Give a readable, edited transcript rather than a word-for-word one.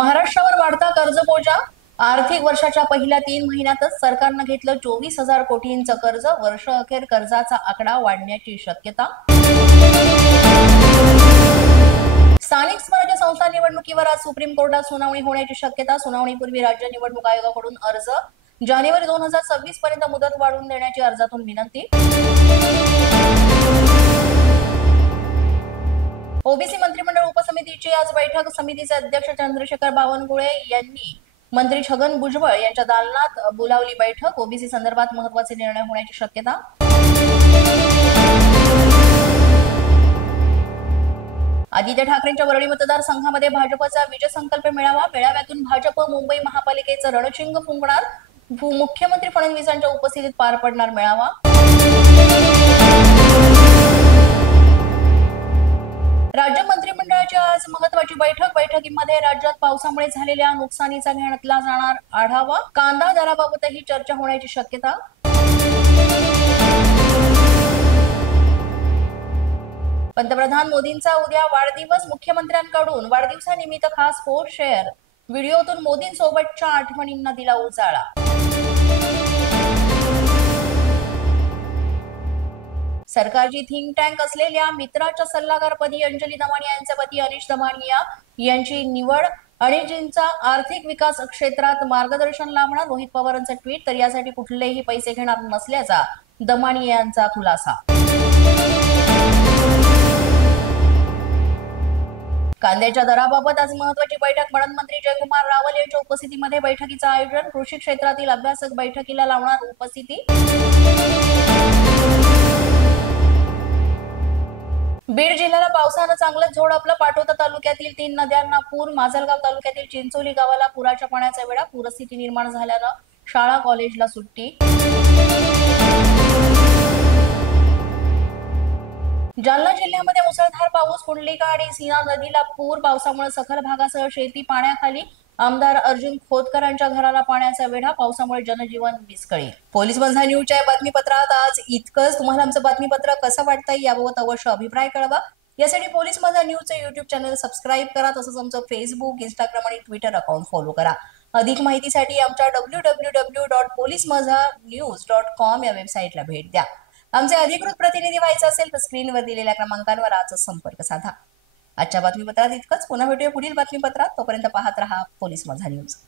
महाराष्ट्रावर वाढता कर्जबोजा। आर्थिक वर्षाच्या पहिल्या 3 महिन्यातच सरकारनं घेतलं 24,000 कोटींचं कर्ज। वर्ष अखेर कर्जाचा आकडा वाढण्याची शक्यता। स्थानिक स्वराज्य संस्था निवडणुकीवर आज सुप्रीम कोर्टात सुनावणी होण्याची शक्यता। सुनावणीपूर्वी राज्य निवडणूक आयोगाकडून अर्ज। जानेवारी 2026 पर्यंत मुदत वाढवून देण्याची अर्जातून विनंती। ओबीसी मंत्रिमंडळ उपसमितीची आज बैठक। समितीचे अध्यक्ष चंद्रशेखर बावनकुळे यांनी मंत्री छगन भुजबळ यांच्या दालनात बोलावली बैठक। ओबीसी संदर्भात महत्त्वाचे निर्णय होण्याची शक्यता। आदित्य ठाकरेंच्या वरळी मतदारसंघामध्ये भाजपचा विजय संकल्प मेळावा। मेळाव्यातून भाजप मुंबई महापालिकेचं रणशिंग फुंकणार। मुख्यमंत्री फडणवीसांच्या उपस्थितीत पार पडणार मेळावा। राज्य मंत्रिमंडळाची आज महत्त्वाची बैठक। बैठकीमध्ये राज्यात पावसामुळे झालेल्या नुकसानीचा घेतला जाणार आढावा। कांदा दराबाबतही चर्चा होण्याची शक्यता। पंतप्रधान मोदींचा उद्या वाढदिवस। मुख्यमंत्र्यांकडून वाढदिवसानिमित्त खास पोस्ट शेअर। व्हिडिओतून मोदींसोबतच्या आठवणींना दिला उजाळा। सरकारची थिंक टँक असलेल्या मित्राच्या सल्लागारपदी अंजली दमानिया यांचे पती अनिश दमानिया यांची निवड। अनिशजींचा आर्थिक विकास क्षेत्रात मार्गदर्शन लाभणार। रोहित पवारांचं ट्विट। तर यासाठी कुठलेही पैसे घेणार नसल्याचा दमानिया यांचा खुलासा। कांद्याच्या दराबाबत आज महत्त्वाची बैठक। पणन मंत्री जयकुमार रावल यांच्या उपस्थितीमध्ये बैठकीचं आयोजन। कृषी क्षेत्रातील अभ्यासक बैठकीला लावणार उपस्थिती। बीड जिल्ह्याला पावसानं चांगलंच झोडपलं। पाटोदा तालुक्यातील 3 नद्यांना पूर। माजलगाव तालुक्यातील चिंचोली गावाला पुराच्या पाण्याचा वेढा। पूरस्थिती निर्माण झाल्यानं शाळा कॉलेजला सुट्टी। जालना जिल्ह्यामध्ये मुसळधार पाऊस। कुंडलिका आणि सीना नदीला पूर। पावसामुळे सखल भागासह शेती पाण्याखाली। आमदार अर्जुन खोतकरांच्या घराला पाण्याचा वेढा। पावसामुळे जनजीवन विस्कळीत। पोलीस माझा न्यूजच्या बातमीपत्रात आज इतकंच। तुम्हाला आमचं बातमीपत्र कसं वाटतंय याबाबत अवश्य अभिप्राय कळवा। यासाठी पोलीस माझा न्यूजचे YouTube चॅनल सबस्क्राईब करा। तसंच आमचं फेसबुक, इंस्टाग्राम आणि ट्विटर अकाउंट फॉलो करा। अधिक माहितीसाठी आमच्या www.policemazhanews.com या वेबसाईटला भेट द्या। आमचे अधिकृत प्रतिनिधी व्हायचे असेल तर स्क्रीनवर दिलेल्या क्रमांकांवर आजच संपर्क साधा। आजच्या बातमीपत्रात इतकंच। पुन्हा भेटूया पुढील बातमीपत्रात। तोपर्यंत पाहत रहा पोलीस माझा न्यूज।